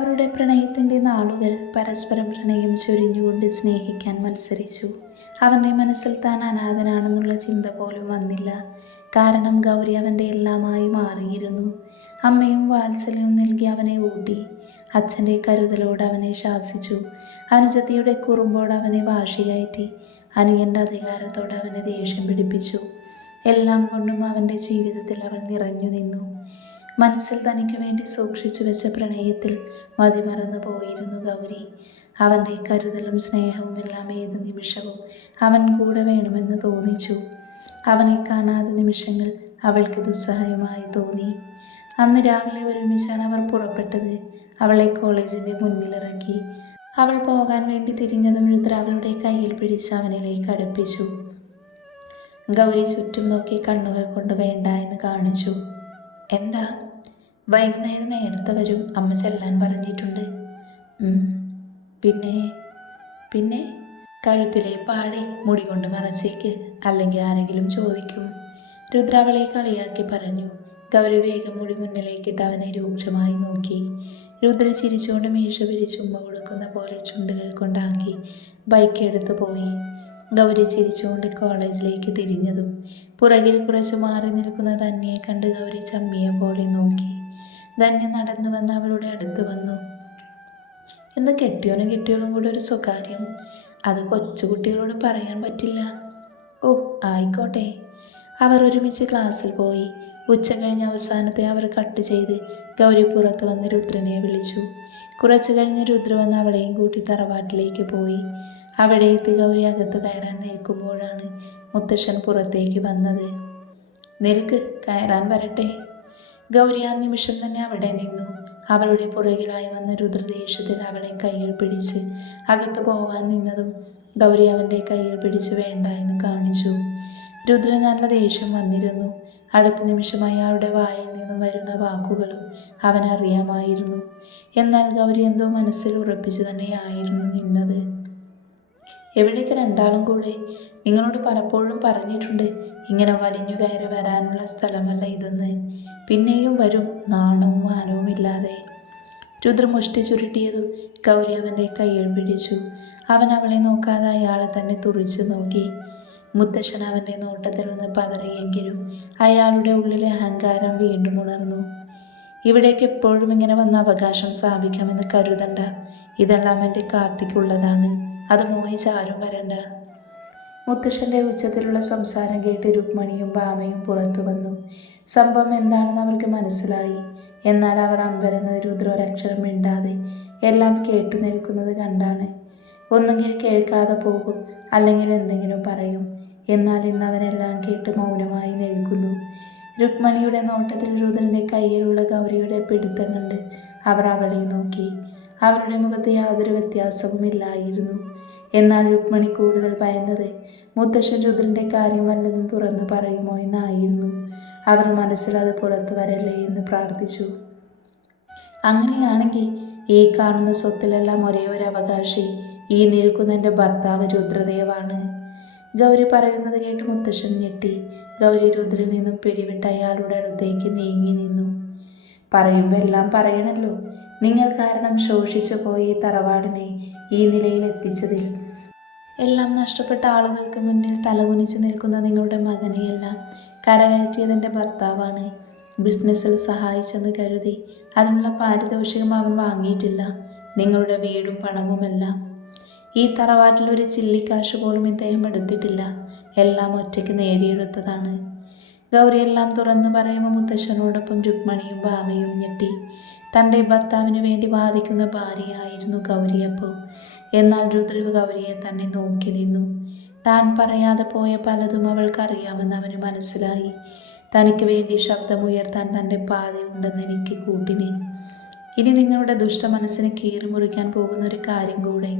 അവരുടെ പ്രണയത്തിൻ്റെ നാളുകൾ പരസ്പരം പ്രണയം ചൊരിഞ്ഞുകൊണ്ട് സ്നേഹിക്കാൻ മത്സരിച്ചു. അവൻ്റെ മനസ്സിൽ താൻ അനാഥനാണെന്നുള്ള ചിന്ത പോലും വന്നില്ല. കാരണം ഗൗരി അവൻ്റെ എല്ലാമായി മാറിയിരുന്നു. അമ്മയും വാത്സല്യവും നൽകി അവനെ ഊട്ടി. അച്ഛൻ്റെ കരുതലോട് അവനെ ശാസിച്ചു. അനുജത്തിയുടെ കുറുമ്പോട് അവനെ വാശി കയറ്റി. അനിയൻ്റെ അധികാരത്തോട് അവനെ ദേഷ്യം പിടിപ്പിച്ചു. എല്ലാം കൊണ്ടും അവൻ്റെ ജീവിതത്തിൽ അവൾ നിറഞ്ഞു നിന്നു. മനസ്സിൽ തനിക്ക് വേണ്ടി സൂക്ഷിച്ചു വെച്ച പ്രണയത്തിൽ മതിമറന്നു പോയിരുന്നു ഗൗരി. അവൻ്റെ കരുതലും സ്നേഹവും എല്ലാം ഏത് നിമിഷവും അവൻ കൂടെ വേണമെന്ന് തോന്നിച്ചു. അവനെ കാണാത്ത നിമിഷങ്ങൾ അവൾക്ക് ദുസ്സഹമായി തോന്നി. അന്ന് രാവിലെ ഒരുമിച്ചാണ് അവർ പുറപ്പെട്ടത്. അവളെ കോളേജിൻ്റെ മുന്നിലിറക്കി. അവൾ പോകാൻ വേണ്ടി തിരിഞ്ഞതും രുദ്ര അവളുടെ കയ്യിൽ പിടിച്ച് അവനിലേക്ക് അടുപ്പിച്ചു. ഗൗരി ചുറ്റും നോക്കി കണ്ണുകൾ കൊണ്ട് വേണ്ട എന്ന് കാണിച്ചു. എന്താ? വൈകുന്നേരം നേരത്തെ വരും, അമ്മ ചെല്ലാൻ പറഞ്ഞിട്ടുണ്ട്. പിന്നെ പിന്നെ കഴുത്തിലെ പാടെ മുടി കൊണ്ട് മറച്ചേക്ക്, അല്ലെങ്കിൽ ആരെങ്കിലും ചോദിക്കും. രുദ്ര അവളെ കളിയാക്കി പറഞ്ഞു. ഗൗരി വേഗം മുടി മുന്നിലേക്കിട്ട് അവനെ രൂക്ഷമായി നോക്കി. രുദ്ര ചിരിച്ചുകൊണ്ട് മീശ പിരിച്ച് ഉമ്മ കൊടുക്കുന്ന പോലെ ചുണ്ടുകൾ കൊണ്ടാക്കി ബൈക്ക് എടുത്തു പോയി. ഗൗരി ചിരിച്ചുകൊണ്ട് കോളേജിലേക്ക് തിരിഞ്ഞതും പുറകിൽ കുറച്ച് മാറി നിൽക്കുന്ന ധന്യയെ കണ്ട് ഗൗരി ചമ്മിയെ പോലെ നോക്കി. ധന്യ നടന്നു വന്ന് അവളുടെ അടുത്ത് വന്നു. എന്ന് കെട്ടിയോളും കൂടെ ഒരു സ്വകാര്യം, അത് കൊച്ചുകുട്ടികളോട് പറയാൻ പറ്റില്ല. ഓ ആയിക്കോട്ടെ. അവർ ഒരുമിച്ച് ക്ലാസ്സിൽ പോയി. ഉച്ച കഴിഞ്ഞ് അവസാനത്തെ അവർ കട്ട് ചെയ്ത് ഗൗരി പുറത്ത് വന്ന് രുദ്രനെ വിളിച്ചു. കുറച്ചു കഴിഞ്ഞ് രുദ്ര വന്ന് അവളെയും കൂട്ടി തറവാട്ടിലേക്ക് പോയി. അവിടെ എത്തി ഗൗരി അകത്ത് കയറാൻ നിൽക്കുമ്പോഴാണ് മുത്തശ്ശൻ പുറത്തേക്ക് വന്നത്. നിൽക്ക്, കയറാൻ വരട്ടെ. ഗൗരി ആ നിമിഷം തന്നെ അവിടെ നിന്നു. അവളുടെ പുറകിലായി വന്ന രുദ്രദേശത്തിൽ അവളെ കയ്യിൽ പിടിച്ച് അകത്ത് പോവാൻ നിന്നതും ഗൗരി അവൻ്റെ കയ്യിൽ പിടിച്ച് വേണ്ട എന്ന് കാണിച്ചു. രുദ്ര നല്ല ദേഷ്യം വന്നിരുന്നു. അടുത്ത നിമിഷം അയാളുടെ വായിൽ നിന്നും വരുന്ന വാക്കുകളും അവനറിയാമായിരുന്നു. എന്നാൽ ഗൗരി എന്തോ മനസ്സിൽ ഉറപ്പിച്ചു തന്നെയായിരുന്നു നിന്നത്. എവിടേക്ക് രണ്ടാളും കൂടെ? നിങ്ങളോട് പലപ്പോഴും പറഞ്ഞിട്ടുണ്ട്, ഇങ്ങനെ വലിഞ്ഞു കയറി വരാനുള്ള സ്ഥലമല്ല ഇതെന്ന്. പിന്നെയും വരും, നാണവും മാനവും ഇല്ലാതെ. രുദ്ര മുഷ്ടി ചുരുട്ടിയതും ഗൗരി അവൻ്റെ കയ്യിൽ പിടിച്ചു. അവൻ അവളെ നോക്കാതെ അയാളെ തന്നെ തുറിച്ചു നോക്കി. മുത്തശ്ശൻ അവൻ്റെ നോട്ടത്തിൽ ഒന്ന് പതറിയെങ്കിലും അയാളുടെ ഉള്ളിലെ അഹങ്കാരം വീണ്ടും ഉണർന്നു. ഇവിടേക്ക് എപ്പോഴും ഇങ്ങനെ വന്ന അവകാശം സ്ഥാപിക്കാമെന്ന് കരുതണ്ട. ഇതെല്ലാം എൻ്റെ കാർത്തിക്കുള്ളതാണ്, അത് മോഹിച്ചാരും വരണ്ട. മുത്തശ്ശൻ്റെ ഉച്ചത്തിലുള്ള സംസാരം കേട്ട് രുക്മണിയും ഭാമയും പുറത്തു വന്നു. സംഭവം എന്താണെന്ന് അവർക്ക് മനസ്സിലായി. എന്നാൽ അവർ അമ്പരന്ന് രുദ്ര ഒരക്ഷരം മിണ്ടാതെ എല്ലാം കേട്ടു നിൽക്കുന്നത് കണ്ടാണ്. ഒന്നുകിൽ കേൾക്കാതെ പോകും, അല്ലെങ്കിൽ എന്തെങ്കിലും പറയും. എന്നാൽ ഇന്ന് അവനെല്ലാം കേട്ട് മൗനമായി നിൽക്കുന്നു. രുക്മണിയുടെ നോട്ടത്തിൽ രുദ്രൻ്റെ കയ്യിലുള്ള ഗൗരിയുടെ പിടുത്തം കണ്ട് അവർ അവളെ നോക്കി. അവരുടെ മുഖത്ത് യാതൊരു വ്യത്യാസവുമില്ലായിരുന്നു. എന്നാൽ രുക്മണി കൂടുതൽ ഭയന്നത് മുത്തശ്ശൻ രുദ്രൻ്റെ കാര്യം വല്ലതും തുറന്നു പറയുമോ എന്നായിരുന്നു. അവർ മനസ്സിൽ അത് പുറത്തു വരല്ലേ എന്ന് പ്രാർത്ഥിച്ചു. അങ്ങനെയാണെങ്കിൽ ഈ കാണുന്ന സ്വത്തിലെല്ലാം ഒരേ ഒരു അവകാശി ഈ നിൽക്കുന്ന എൻ്റെ ഭർത്താവ് രുദ്രദേവാണ്. ഗൗരി പറയുന്നത് കേട്ട് മുത്തശ്ശൻ ഞെട്ടി. ഗൗരി രുദ്രയിൽ നിന്നും പിടിവിട്ട് അയാളുടെ അടുത്തേക്ക് നീങ്ങി നിന്നു. പറയുമ്പോൾ എല്ലാം പറയണല്ലോ. നിങ്ങൾ കാരണം ശോഷിച്ചു പോയ ഈ തറവാടിനെ ഈ നിലയിൽ എത്തിച്ചതിൽ, എല്ലാം നഷ്ടപ്പെട്ട ആളുകൾക്ക് മുന്നിൽ തലകുനിച്ച് നിൽക്കുന്ന നിങ്ങളുടെ മകനെയെല്ലാം കരകയറ്റിയതിൻ്റെ ഭർത്താവാണ്. ബിസിനസ്സിൽ സഹായിച്ചെന്ന് കരുതി അതിനുള്ള പാരിതോഷികം അവൻ വാങ്ങിയിട്ടില്ല. നിങ്ങളുടെ വീടും പണവുമെല്ലാം. ഈ തറവാട്ടിൽ ഒരു ചില്ലിക്കാശ് പോലും ഇദ്ദേഹം എടുത്തിട്ടില്ല. എല്ലാം ഒറ്റയ്ക്ക് നേടിയെടുത്തതാണ്. ഗൗരി എല്ലാം തുറന്നു പറയുമ്പോൾ മുത്തശ്ശനോടൊപ്പം രുക്മണിയും ഭാമയും ഞെട്ടി. തൻ്റെ ഭർത്താവിന് വേണ്ടി വാദിക്കുന്ന ഭാര്യയായിരുന്നു ഗൗരി അപ്പോൾ. എന്നാൽ രുദ്ര ഗൗരിയെ തന്നെ നോക്കി നിന്നു. താൻ പറയാതെ പോയ പലതും അവൾക്കറിയാമെന്ന് അവന് മനസ്സിലായി. തനിക്ക് വേണ്ടി ശബ്ദമുയർത്താൻ തൻ്റെ പാതയുണ്ടെന്ന് എനിക്ക് കൂട്ടിന്. ഇനി നിങ്ങളുടെ ദുഷ്ടമനസ്സിനെ കീറിമുറിക്കാൻ പോകുന്ന ഒരു കാര്യം കൂടെ.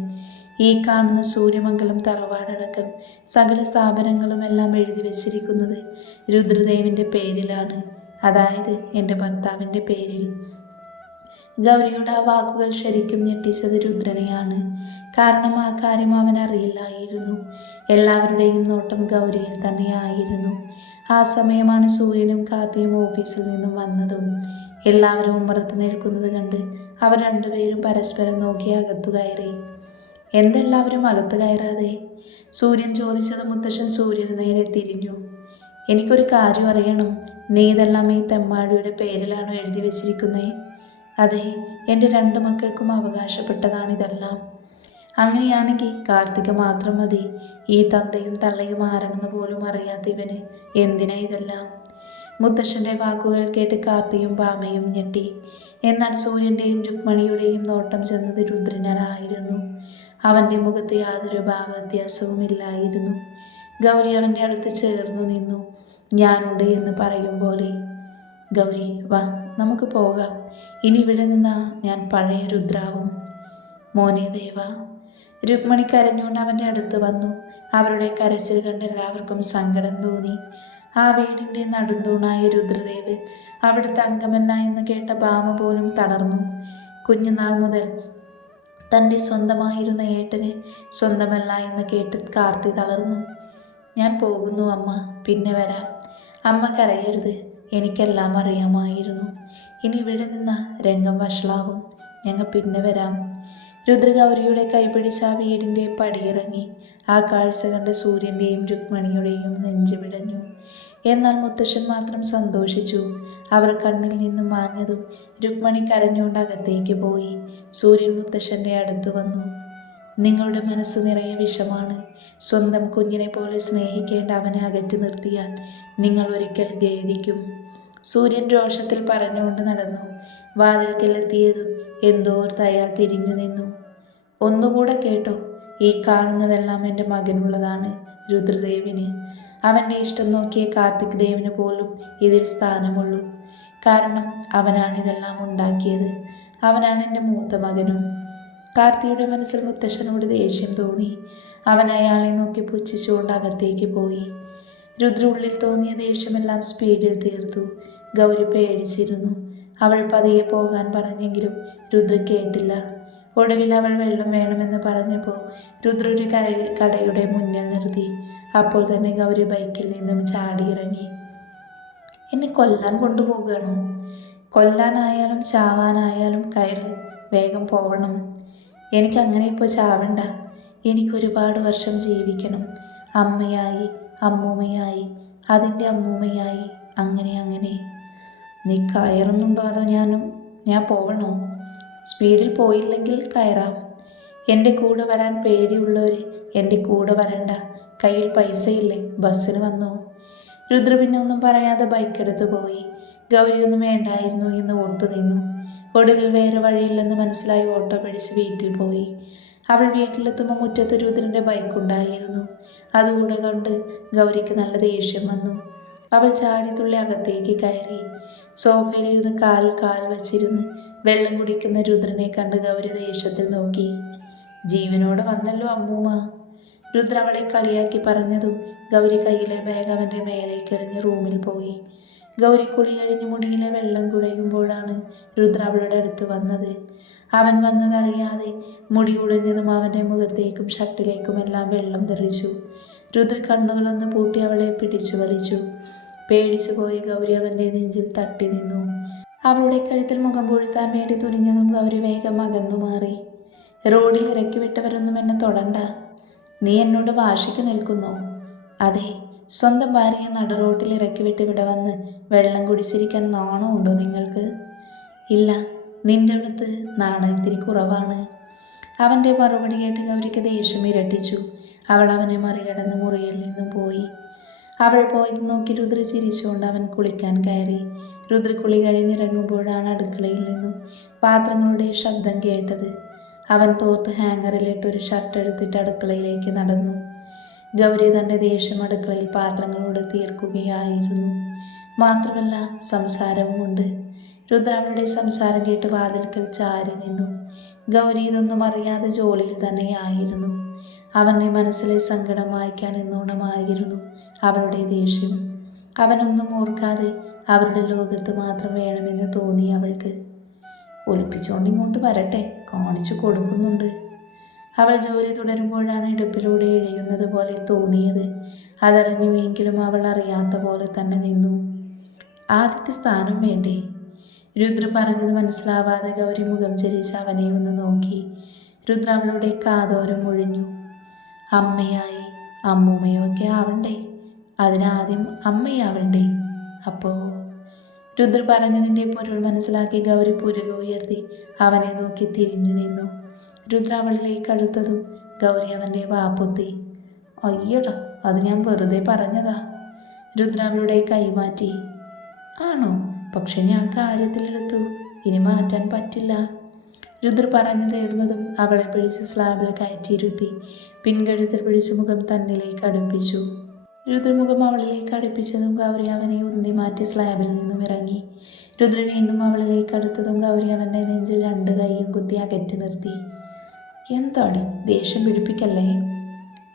ഈ കാണുന്ന സൂര്യമംഗലം തറവാടടക്കം സകല സ്ഥാപനങ്ങളും എല്ലാം എഴുതി വച്ചിരിക്കുന്നത് രുദ്രദേവിൻ്റെ പേരിലാണ്, അതായത് എൻ്റെ ഭർത്താവിൻ്റെ പേരിൽ. ഗൗരിയുടെ ആ വാക്കുകൾ ശരിക്കും ഞെട്ടിച്ചത് രുദ്രനെയാണ്. കാരണം ആ കാര്യം അവൻ അറിയില്ലായിരുന്നു. എല്ലാവരുടെയും നോട്ടം ഗൗരിയിൽ തന്നെയായിരുന്നു. ആ സമയമാണ് സൂര്യനും കാത്തിയും ഓഫീസിൽ നിന്നും വന്നതും. എല്ലാവരും ഉമ്മറത്ത് നിൽക്കുന്നത് കണ്ട് അവർ രണ്ടുപേരും പരസ്പരം നോക്കി അകത്തു കയറി. എന്തെല്ലാവരും അകത്ത് കയറാതെ? സൂര്യൻ ചോദിച്ചത് മുത്തശ്ശൻ സൂര്യന് നേരെ തിരിഞ്ഞു. എനിക്കൊരു കാര്യം അറിയണം. നീ ഇതെല്ലാം ഈ തെമ്മാടിയുടെ പേരിലാണോ എഴുതി വെച്ചിരിക്കുന്നേ? അതെ, എൻ്റെ 2 മക്കൾക്കും അവകാശപ്പെട്ടതാണിതെല്ലാം. അങ്ങനെയാണെങ്കിൽ കാർത്തിക മാത്രം മതി. ഈ തന്തയും തള്ളയും ആരാണെന്ന് പോലും അറിയാത്ത ഇവന് എന്തിനാ ഇതെല്ലാം? മുത്തശ്ശൻ്റെ വാക്കുകൾ കേട്ട് കാർത്തിയും ഭാമയും ഞെട്ടി. എന്നാൽ സൂര്യൻ്റെയും രുക്മണിയുടെയും നോട്ടം ചെന്നത് രുദ്രനായിരുന്നു. അവൻ്റെ മുഖത്ത് യാതൊരു ഭാവവ്യത്യാസവും ഇല്ലായിരുന്നു. ഗൗരി അവൻ്റെ അടുത്ത് ചേർന്നു നിന്നു. ഞാനുണ്ട് എന്ന് പറയും പോലെ. ഗൗരി, വാ, നമുക്ക് പോകാം. ഇനി ഇവിടെ നിന്നാ ഞാൻ പഴയ രുദ്രാവും. മോനെ ദേവ. രുക്മണി കരഞ്ഞുകൊണ്ട് അവൻ്റെ അടുത്ത് വന്നു. അവരുടെ കരച്ചിൽ കണ്ട് എല്ലാവർക്കും സങ്കടം തോന്നി. ആ വീടിൻ്റെ നടുന്തൂണായ രുദ്രദേവ് അവിടുത്തെ അംഗമല്ല എന്ന് കേട്ട ഭാമ പോലും തളർന്നു. കുഞ്ഞുനാൾ മുതൽ തൻ്റെ സ്വന്തമായിരുന്ന ഏട്ടന് സ്വന്തമല്ല എന്ന് കേട്ട് കാർത്തി തളർന്നു. ഞാൻ പോകുന്നു അമ്മ, പിന്നെ വരാം. അമ്മ കരയരുത്, എനിക്കെല്ലാം അറിയാമായിരുന്നു. ഇനി ഇവിടെ നിന്ന രംഗം വഷളാവും. ഞങ്ങൾ പിന്നെ വരാം. രുദ്രഗൗരിയുടെ കൈപിടിച്ച് ആ വീടിൻ്റെ പടിയിറങ്ങി. ആ കാഴ്ച കണ്ട് സൂര്യൻ്റെയും രുക്മണിയുടെയും നെഞ്ചു പിടഞ്ഞു. എന്നാൽ മുത്തശ്ശൻ മാത്രം സന്തോഷിച്ചു. അവർ കണ്ണിൽ നിന്നും മാഞ്ഞതും രുക്മണി കരഞ്ഞുകൊണ്ട് അകത്തേക്ക് പോയി. സൂര്യൻ മുത്തശ്ശൻ്റെ അടുത്ത് വന്നു. നിങ്ങളുടെ മനസ്സ് നിറയെ വിഷമാണ്. സ്വന്തം കുഞ്ഞിനെ പോലെ സ്നേഹിക്കേണ്ട അവനെ അകറ്റി നിർത്തിയാൽ നിങ്ങൾ ഒരിക്കൽ ഖേദിക്കും. സൂര്യൻ രോഷത്തിൽ പറഞ്ഞുകൊണ്ട് നടന്നു. വാതിൽക്കലെത്തിയതും എന്തോർത്ത് അയാൾ തിരിഞ്ഞു നിന്നു. ഒന്നുകൂടെ കേട്ടോ, ഈ കാണുന്നതെല്ലാം എൻ്റെ മകനുള്ളതാണ്, രുദ്രദേവിന്. അവൻ്റെ ഇഷ്ടം നോക്കിയ കാർത്തിക് ദേവിന് പോലും ഇതിൽ സ്ഥാനമുള്ളൂ. കാരണം അവനാണിതെല്ലാം ഉണ്ടാക്കിയത്. അവനാണ് എൻ്റെ മൂത്ത മകനും. കാർത്തിയുടെ മനസ്സിൽ മുത്തശ്ശനോട് ദേഷ്യം തോന്നി. അവൻ അയാളെ നോക്കി പുച്ഛിച്ചുകൊണ്ട് അകത്തേക്ക് പോയി. രുദ്ര ഉള്ളിൽ തോന്നിയ ദേഷ്യമെല്ലാം സ്പീഡിൽ തീർത്തു. ഗൗരി പേടിച്ചിരുന്നു. അവൾ പതിയെ പോകാൻ പറഞ്ഞെങ്കിലും രുദ്ര കേട്ടില്ല. ഒടുവിൽ അവൾ വെള്ളം വേണമെന്ന് പറഞ്ഞപ്പോൾ രുദ്ര ഒരു കടയുടെ മുന്നിൽ നിർത്തി. അപ്പോൾ തന്നെ ഗൗരി ബൈക്കിൽ നിന്നും ചാടിയിറങ്ങി. എന്നെ കൊല്ലാൻ കൊണ്ടുപോകുകയാണോ? കൊല്ലാനായാലും ചാവാനായാലും കയറ്, വേഗം പോവണം. എനിക്കങ്ങനെ ഇപ്പോൾ ചാവണ്ട. എനിക്കൊരുപാട് വർഷം ജീവിക്കണം. അമ്മയായി, അമ്മൂമ്മയായി, അതിൻ്റെ അമ്മൂമ്മയായി, അങ്ങനെ അങ്ങനെ. നീ കയറുന്നുണ്ടോ അതോ ഞാൻ പോവണോ? സ്പീഡിൽ പോയില്ലെങ്കിൽ കയറാം. എൻ്റെ കൂടെ വരാൻ പേടിയുള്ളവർ എൻ്റെ കൂടെ വരണ്ട. കയ്യിൽ പൈസയില്ലേ, ബസ്സിന് വന്നോ? രുദ്ര പിന്നെ ഒന്നും പറയാതെ ബൈക്കെടുത്ത് പോയി. ഗൗരിയൊന്നും വേണ്ടായിരുന്നു എന്ന് ഓർത്തു നിന്നു. ഒടുവിൽ വേറെ വഴിയില്ലെന്ന് മനസ്സിലായി ഓട്ടോ പിടിച്ച് വീട്ടിൽ പോയി. അവൾ വീട്ടിലെത്തുമ്പോൾ മുറ്റത്ത് രുദ്രൻ്റെ ബൈക്കുണ്ടായിരുന്നു. അതുകൂടെ കൊണ്ട് ഗൗരിക്ക് നല്ല ദേഷ്യം വന്നു. അവൾ ചാടിത്തുള്ളി അകത്തേക്ക് കയറി. സോഫയിലിരുന്ന് കാൽ വച്ചിരുന്ന് വെള്ളം കുടിക്കുന്ന രുദ്രനെ കണ്ട് ഗൗരി ദേഷ്യത്തിൽ നോക്കി. ജീവനോടെ വന്നല്ലോ അമ്മൂമ്മ. രുദ്ര അവളെ കളിയാക്കി പറഞ്ഞതും ഗൗരി കയ്യിലെ ബാഗ് അവൻ്റെ മേലേക്ക് എറിഞ്ഞ് റൂമിൽ പോയി. ഗൗരി കുളി കഴിഞ്ഞ് മുടിയിലെ വെള്ളം കുടയുമ്പോഴാണ് രുദ്ര അവളുടെ അടുത്ത് വന്നത്. അവൻ വന്നതറിയാതെ മുടി കുടഞ്ഞതും അവൻ്റെ മുഖത്തേക്കും ഷർട്ടിലേക്കുമെല്ലാം വെള്ളം തെറിച്ചു. രുദ്ര കണ്ണുകളൊന്ന് പൂട്ടി അവളെ പിടിച്ചു വലിച്ചു. പേടിച്ചു പോയി ഗൗരി അവൻ്റെ നെഞ്ചിൽ തട്ടി നിന്നു. അവളുടെ കഴുത്തിൽ മുഖം പൂഴ്ത്താൻ വേണ്ടി തുനിഞ്ഞതും ഗൗരി വേഗം അകന്നു മാറി. റോഡിൽ ഇറക്കി വിട്ടവരൊന്നും എന്നെ തൊടണ്ട. നീ എന്നോട് വാശിക്ക് നിൽക്കുന്നോ? അതെ, സ്വന്തം ഭാര്യയെ നടു റോട്ടിൽ ഇറക്കി വിട്ട് ഇവിടെ വന്ന് വെള്ളം കുടിച്ചിരിക്കാൻ നാണമുണ്ടോ നിങ്ങൾക്ക്? ഇല്ല, നിന്റെ അടുത്ത് നാണം ഇത്തിരി കുറവാണ്. അവൻ്റെ മറുപടി കേട്ട് ഗൗരിക്ക് ദേഷ്യം ഇരട്ടിച്ചു. അവൾ അവനെ മറികടന്ന് മുറിയിൽ നിന്നും പോയി. അവൾ പോയത് നോക്കി രുദ്ര ചിരിച്ചുകൊണ്ട് അവൻ കുളിക്കാൻ കയറി. രുദ്ര കുളി കഴിഞ്ഞിറങ്ങുമ്പോഴാണ് അടുക്കളയിൽ നിന്നും പാത്രങ്ങളുടെ ശബ്ദം കേട്ടത്. അവൻ തോർത്ത് ഹാങ്ങറിലിട്ടൊരു ഷർട്ട് എടുത്തിട്ട് അടുക്കളയിലേക്ക് നടന്നു. ഗൗരി തൻ്റെ ദേഷ്യം അടുക്കളയിൽ പാത്രങ്ങളോട് തീർക്കുകയായിരുന്നു. മാത്രമല്ല സംസാരവുമുണ്ട്. രുദ്ര അവളുടെ സംസാരം കേട്ട് വാതിൽക്കൽ ചാരി നിന്നു. ഗൗരി ഇതൊന്നും അറിയാതെ ജോലിയിൽ തന്നെയായിരുന്നു. അവൻ്റെ മനസ്സിലെ സങ്കടം വായിക്കാൻ എന്നോണമായിരുന്നു അവളുടെ ദേഷ്യം. അവനൊന്നും ഓർക്കാതെ അവരുടെ ലോകത്ത് മാത്രം വേണമെന്ന് തോന്നി അവൾക്ക്. ഒലിപ്പിച്ചുകൊണ്ട് ഇങ്ങോട്ട് വരട്ടെ, കാണിച്ചു കൊടുക്കുന്നുണ്ട്. അവൾ ജോലി തുടരുമ്പോഴാണ് ഇടുപ്പിലൂടെ ഇഴയുന്നത് പോലെ തോന്നിയത്. അതറിഞ്ഞു എങ്കിലും അവൾ അറിയാത്ത പോലെ തന്നെ നിന്നു. ആദ്യത്തെ സ്ഥാനം വേണ്ടേ? രുദ്ര പറഞ്ഞത് മനസ്സിലാവാതെ ഗൗരി മുഖം ചരിച്ച് അവനെ ഒന്ന് നോക്കി. രുദ്ര അവളുടെ കാതോരം ഒഴിഞ്ഞു. അമ്മയായി അമ്മൂമ്മയോ ഒക്കെ ആവണ്ടേ? അതിനാദ്യം അമ്മയാവണ്ടേ? അപ്പോൾ രുദ്ര പറഞ്ഞതിൻ്റെ പൊരുൾ മനസ്സിലാക്കി ഗൗരി പുരുക ഉയർത്തി അവനെ നോക്കി തിരിഞ്ഞു നിന്നു. രുദ്ര അവളിലേക്ക് അടുത്തതും ഗൗരി അവൻ്റെ വാപ്പൊത്തി. അയ്യടാ, അത് ഞാൻ വെറുതെ പറഞ്ഞതാ. രുദ്ര അവളുടെ കൈമാറ്റി. ആണോ? പക്ഷെ ഞാൻ കാര്യത്തിലെടുത്തു, ഇനി മാറ്റാൻ പറ്റില്ല. രുദ്ര പറഞ്ഞു തീർന്നതും അവളെ പിടിച്ച് സ്ലാബിൽ കയറ്റിയിരുത്തി പിൻകഴുത്തിൽ പിടിച്ച് മുഖം തന്നിലേക്ക് അടുപ്പിച്ചു. രുദ്രമുഖം അവളിലേക്ക് അടുപ്പിച്ചതും ഗൗരി അവനെ ഉന്തി മാറ്റി സ്ലാബിൽ നിന്നും ഇറങ്ങി. രുദ്ര വീണ്ടും അവളിലേക്ക് അടുത്തതും ഗൗരി അവൻ്റെ നെഞ്ചിൽ 2 കൈയും കുത്തി അകറ്റി നിർത്തി. എന്താടി, ദേഷ്യം പിടിപ്പിക്കല്ലേ?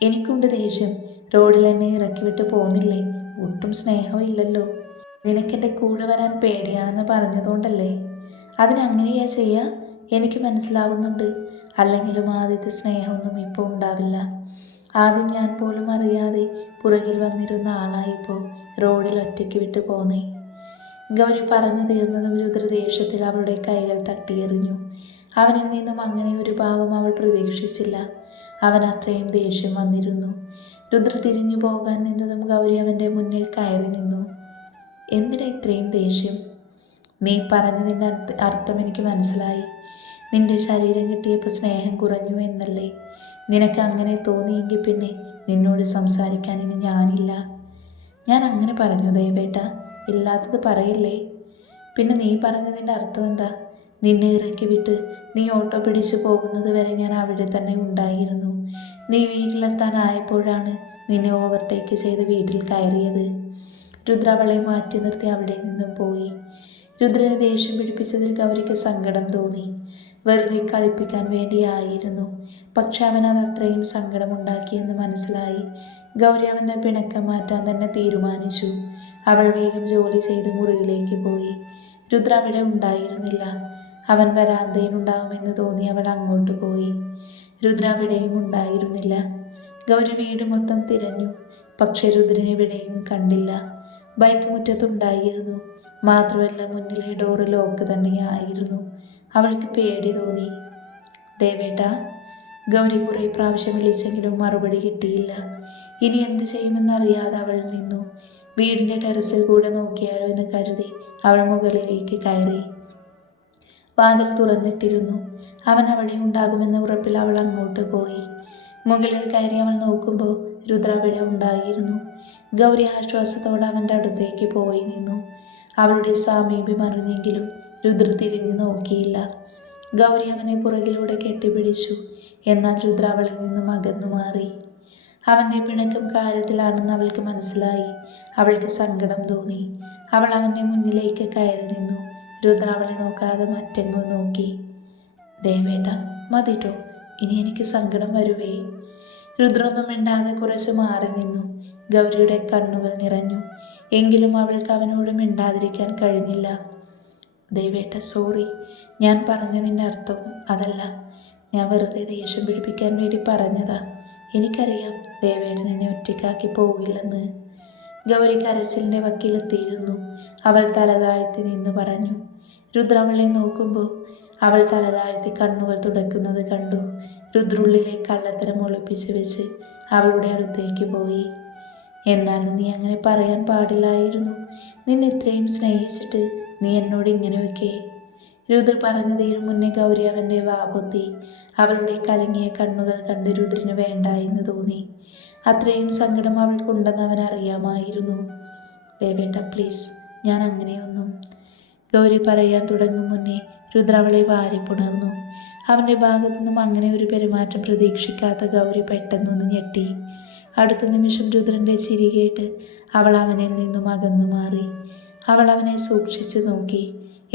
എനിക്കുണ്ട് ദേഷ്യം. റോഡിൽ എന്നെ ഇറക്കി വിട്ട് പോന്നില്ലേ? ഒട്ടും സ്നേഹവും ഇല്ലല്ലോ. നിനക്കെൻ്റെ കൂടെ വരാൻ പേടിയാണെന്ന് പറഞ്ഞതുകൊണ്ടല്ലേ? അതിനങ്ങനെയാ ചെയ്യുക? എനിക്ക് മനസ്സിലാവുന്നുണ്ട്. അല്ലെങ്കിലും ആദ്യത്തെ സ്നേഹമൊന്നും ഇപ്പോൾ ഉണ്ടാവില്ല. ആദ്യം ഞാൻ പോലും അറിയാതെ പുറകിൽ വന്നിരുന്ന ആളായിപ്പോൾ റോഡിൽ ഒറ്റയ്ക്ക് വിട്ട് പോന്നേ. ഗൗരി പറഞ്ഞു തീർന്നതും രുദ്ര ദേഷ്യത്തിൽ അവളുടെ കൈകൾ തട്ടിയെറിഞ്ഞു. അവനിൽ നിന്നും അങ്ങനെ ഒരു ഭാവം അവൾ പ്രതീക്ഷിച്ചില്ല. അവൻ അത്രയും ദേഷ്യം വന്നിരുന്നു. രുദ്ര തിരിഞ്ഞു പോകാൻ നിന്നതും ഗൗരി അവൻ്റെ മുന്നിൽ കയറി നിന്നു. എന്തിനാ ഇത്രയും ദേഷ്യം? നീ പറഞ്ഞതിൻ്റെ അർത്ഥം എനിക്ക് മനസ്സിലായി. നിന്റെ ശരീരം കിട്ടിയപ്പോൾ സ്നേഹം കുറഞ്ഞു എന്നല്ലേ? നിനക്ക് അങ്ങനെ തോന്നിയെങ്കിൽ പിന്നെ നിന്നോട് സംസാരിക്കാൻ ഇനി ഞാനില്ല. ഞാൻ അങ്ങനെ പറഞ്ഞു ദേവേട്ട, ഇല്ലാത്തത് പറയല്ലേ. പിന്നെ നീ പറഞ്ഞതിൻ്റെ അർത്ഥം എന്താ? നിന്നെ ഇറക്കി വിട്ട് നീ ഓട്ടോ പിടിച്ചു പോകുന്നത് വരെ ഞാൻ അവിടെ തന്നെ ഉണ്ടായിരുന്നു. നീ വീട്ടിലെത്താനായപ്പോഴാണ് നിന്നെ ഓവർടേക്ക് ചെയ്ത് വീട്ടിൽ കയറിയത്. രുദ്ര അവളെ മാറ്റി നിർത്തി അവിടെ നിന്നും പോയി. രുദ്രനെ ദേഷ്യം പിടിപ്പിച്ചതിൽ ഗൗരിക്ക് സങ്കടം തോന്നി. വെറുതെ കളിപ്പിക്കാൻ വേണ്ടിയായിരുന്നു. പക്ഷെ അവനത് അത്രയും സങ്കടമുണ്ടാക്കിയെന്ന് മനസ്സിലായി. ഗൗരി അവൻ്റെ പിണക്കം മാറ്റാൻ തന്നെ തീരുമാനിച്ചു. അവൾ വേഗം ജോലി ചെയ്ത് മുറിയിലേക്ക് പോയി. രുദ്ര അവിടെ ഉണ്ടായിരുന്നില്ല. അവൻ വരാന്തയിലുണ്ടാവുമെന്ന് തോന്നി അവൾ അങ്ങോട്ട് പോയി. രുദ്ര അവിടെയും ഉണ്ടായിരുന്നില്ല. ഗൗരി വീട് മൊത്തം തിരഞ്ഞു. പക്ഷെ രുദ്രനെ എവിടെയും കണ്ടില്ല. ബൈക്ക് മുറ്റത്തുണ്ടായിരുന്നു. മാത്രമല്ല മുന്നിലെ ഡോറ് ലോക്ക് തന്നെയായിരുന്നു. അവൾക്ക് പേടി തോന്നി. ദേവേട്ട, ഗൗരി കുറേ പ്രാവശ്യം വിളിച്ചെങ്കിലും മറുപടി കിട്ടിയില്ല. ഇനി എന്ത് ചെയ്യുമെന്നറിയാതെ അവൾ നിന്നു. വീടിൻ്റെ ടെറസിൽ കൂടെ നോക്കിയാലോ എന്ന് കരുതി അവൾ മുകളിലേക്ക് കയറി. വാതിൽ തുറന്നിട്ടിരുന്നു. അവൻ അവിടെ ഉണ്ടാകുമെന്ന ഉറപ്പിൽ അവൾ അങ്ങോട്ട് പോയി. മുകളിൽ കയറി അവൾ നോക്കുമ്പോൾ രുദ്ര അവിടെ ഉണ്ടായിരുന്നു. ഗൗരി ആശ്വാസത്തോടെ അവൻ്റെ അടുത്തേക്ക് പോയി നിന്നു. അവളുടെ സാമീപ്യം അറിഞ്ഞെങ്കിലും രുദ്ര തിരിഞ്ഞു നോക്കിയില്ല. ഗൗരി അവനെ പുറകിലൂടെ കെട്ടിപ്പിടിച്ചു. എന്നാൽ രുദ്ര അവളിൽ നിന്നും അകന്നു മാറി. അവൻ്റെ പിണക്കം കാര്യത്തിലാണെന്ന് അവൾക്ക് മനസ്സിലായി. അവൾക്ക് സങ്കടം തോന്നി. അവൾ അവൻ്റെ മുന്നിലേക്ക് കയറി നിന്നു. രുദ്ര അവളെ നോക്കാതെ മറ്റെങ്ങോ നോക്കി. ദേവേട്ട, മതിട്ടോ, ഇനി എനിക്ക് സങ്കടം വരുവേ. രുദ്രൊന്നും മിണ്ടാതെ കുറച്ച് മാറി നിന്നു. ഗൗരിയുടെ കണ്ണുകൾ നിറഞ്ഞു. എങ്കിലും അവൾക്ക് അവനോട് മിണ്ടാതിരിക്കാൻ കഴിഞ്ഞില്ല. ദേവേട്ട, സോറി. ഞാൻ പറഞ്ഞതിൻ്റെ അർത്ഥം അതല്ല. ഞാൻ വെറുതെ ദേഷ്യം പിടിപ്പിക്കാൻ വേണ്ടി പറഞ്ഞതാ. എനിക്കറിയാം ദേവേട്ടൻ എന്നെ ഒറ്റയ്ക്കാക്കി പോകില്ലെന്ന്. ഗൗരി കരച്ചിലിൻ്റെ വക്കീലെത്തിയിരുന്നു. അവൾ തലതാഴ്ത്തി നിന്ന് പറഞ്ഞു. രുദ്ര അവളെ നോക്കുമ്പോൾ അവൾ തലതാഴ്ത്തി കണ്ണുകൾ തുടയ്ക്കുന്നത് കണ്ടു. രുദ്രുള്ളിലെ കള്ളത്തരം ഒളിപ്പിച്ച് വെച്ച് അവളുടെ അടുത്തേക്ക് പോയി. എന്നാലും നീ അങ്ങനെ പറയാൻ പാടില്ലായിരുന്നു. നിന്നെ ഇത്രയും സ്നേഹിച്ചിട്ട് നീ എന്നോട് ഇങ്ങനെയൊക്കെ. രുദ്ര പറഞ്ഞു തീരും മുന്നേ ഗൗരി അവൻ്റെ വാപൊത്തി. അവളുടെ കലങ്ങിയ കണ്ണുകൾ കണ്ട് രുദ്രന് വേണ്ട എന്ന് തോന്നി. അത്രയും സങ്കടം അവൾക്കുണ്ടെന്ന് അവൻ അറിയാമായിരുന്നു. ദേവേട്ട, പ്ലീസ്, ഞാൻ അങ്ങനെയൊന്നും. ഗൗരി പറയാൻ തുടങ്ങും മുന്നേ രുദ്ര അവളെ വാരിപ്പുണർന്നു. അവൻ്റെ ഭാഗത്തു നിന്നും അങ്ങനെ ഒരു പെരുമാറ്റം പ്രതീക്ഷിക്കാത്ത ഗൗരി പെട്ടെന്നൊന്ന് ഞെട്ടി. അടുത്ത നിമിഷം രുദ്രൻ്റെ ചിരി കേട്ട് അവൾ അവനിൽ നിന്നും അകന്നു മാറി. അവൾ അവനെ സൂക്ഷിച്ചു നോക്കി.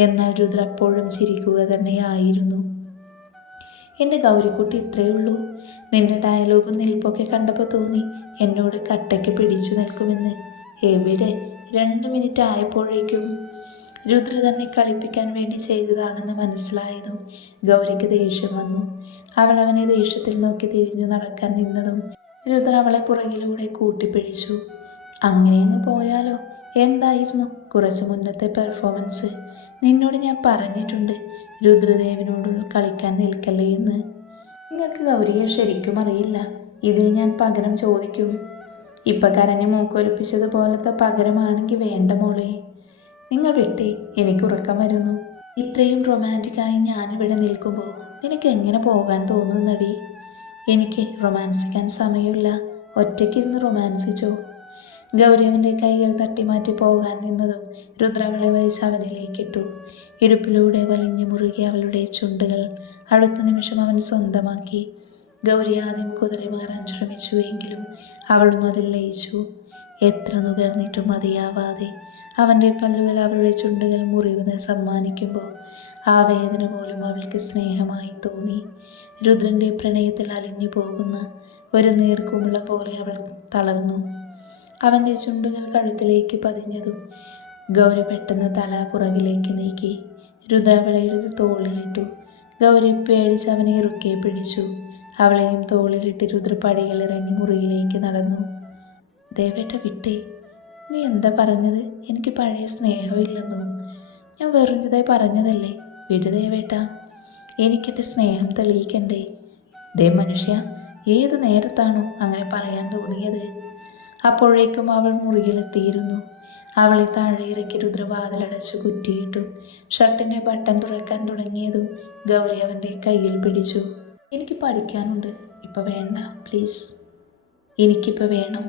എന്നാൽ രുദ്ര അപ്പോഴും ചിരിക്കുക തന്നെയായിരുന്നു. എൻ്റെ ഗൗരിക്കുട്ടി ഇത്രയേ ഉള്ളൂ. നിന്റെ ഡയലോഗും നിൽപ്പൊക്കെ കണ്ടപ്പോൾ തോന്നി എന്നോട് കട്ടയ്ക്ക് പിടിച്ചു നിൽക്കുമെന്ന്. എവിടെ? 2 മിനിറ്റ് ആയപ്പോഴേക്കും. രുദ്ര തന്നെ കളിപ്പിക്കാൻ വേണ്ടി ചെയ്തതാണെന്ന് മനസ്സിലായതും ഗൗരിക്ക് ദേഷ്യം വന്നു. അവൾ അവനെ ദേഷ്യത്തിൽ നോക്കി തിരിഞ്ഞു നടക്കാൻ നിന്നതും രുദ്ര അവളെ പുറകിലൂടെ കൂട്ടിപ്പിടിച്ചു. അങ്ങനെയങ്ങ് പോയാലോ? എന്തായിരുന്നു കുറച്ച് മുന്നത്തെ പെർഫോമൻസ്? നിന്നോട് ഞാൻ പറഞ്ഞിട്ടുണ്ട് രുദ്രദേവിനോട് കളിക്കാൻ നിൽക്കല്ലേ എന്ന്. നിങ്ങൾക്ക് ഗൗരിയെ ശരിക്കും അറിയില്ല. ഇതിന് ഞാൻ പകരം ചോദിക്കും. ഇപ്പം കരഞ്ഞ് മൂക്കൊലിപ്പിച്ചതുപോലത്തെ പകരമാണെങ്കിൽ വേണ്ട മോളെ. നിങ്ങൾ വിട്ടേ, എനിക്ക് ഉറക്കം വരുന്നു. ഇത്രയും റൊമാൻറ്റിക്കായി ഞാനിവിടെ നിൽക്കുമ്പോൾ നിനക്ക് എങ്ങനെ പോകാൻ തോന്നുന്നടി? എനിക്ക് റൊമാൻസിക്കാൻ സമയമില്ല. ഒറ്റയ്ക്കിരുന്ന് റൊമാൻസിച്ചോ. ഗൗരി അവൻ്റെ കൈകൾ തട്ടിമാറ്റി പോകാൻ നിന്നതും രുദ്ര അവളെ വലിച്ച് അവനിലേക്കിട്ടു. ഇടുപ്പിലൂടെ വലിഞ്ഞു മുറുകി അവളുടെ ചുണ്ടുകൾ അടുത്ത നിമിഷം അവൻ സ്വന്തമാക്കി. ഗൗരി ആദ്യം കുതിരെ മാറാൻ ശ്രമിച്ചുവെങ്കിലും അവളും അതിൽ ലയിച്ചു. എത്ര നുകർന്നിട്ടും മതിയാവാതെ അവൻ്റെ പല്ലുകൾ അവളുടെ ചുണ്ടുകൾ മുറിവ് സമ്മാനിക്കുമ്പോൾ ആ വേദന പോലും അവൾക്ക് സ്നേഹമായി തോന്നി. രുദ്രൻ്റെ പ്രണയത്തിൽ അലിഞ്ഞു പോകുന്ന ഒരു നീർക്കുമിള പോലെ അവൾ തളർന്നു. അവൻ്റെ ചുണ്ടുകൾ കഴുത്തിലേക്ക് പതിഞ്ഞതും ഗൗരി പെട്ടെന്ന് തല പുറകിലേക്ക് നീക്കി. രുദ്ര അവളെ എടുത്ത് തോളിലിട്ടു. ഗൗരി പേടിച്ച് അവനെ ഇറുക്കെ പിടിച്ചു. അവളെയും തോളിലിട്ട് രുദ്ര പടികളിറങ്ങി മുറിയിലേക്ക് നടന്നു. ദേവേട്ട വിട്ടേ. നീ എന്താ പറഞ്ഞത്? എനിക്ക് പഴയ സ്നേഹമില്ലെന്നോ? ഞാൻ വെറുതെ പറഞ്ഞതല്ലേ. വിട് ദേവേട്ട. എനിക്കെൻ്റെ സ്നേഹം തെളിയിക്കണ്ടേ? ദേ മനുഷ്യ, ഏത് നേരത്താണോ അങ്ങനെ പറയാൻ തോന്നിയത്? അപ്പോഴേക്കും അവൾ മുറിയിലെത്തിയിരുന്നു. അവളെ താഴെ ഇറക്കി രുദ്ര വാതിലടച്ചു കുറ്റിയിട്ടു. ഷർട്ടിൻ്റെ ബട്ടൺ തുറക്കാൻ തുടങ്ങിയതും ഗൗരി അവൻ്റെ കയ്യിൽ പിടിച്ചു. എനിക്ക് പഠിക്കാനുണ്ട്. ഇപ്പം വേണ്ട പ്ലീസ്. എനിക്കിപ്പോൾ വേണം.